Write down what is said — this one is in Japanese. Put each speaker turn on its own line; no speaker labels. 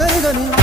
గని గని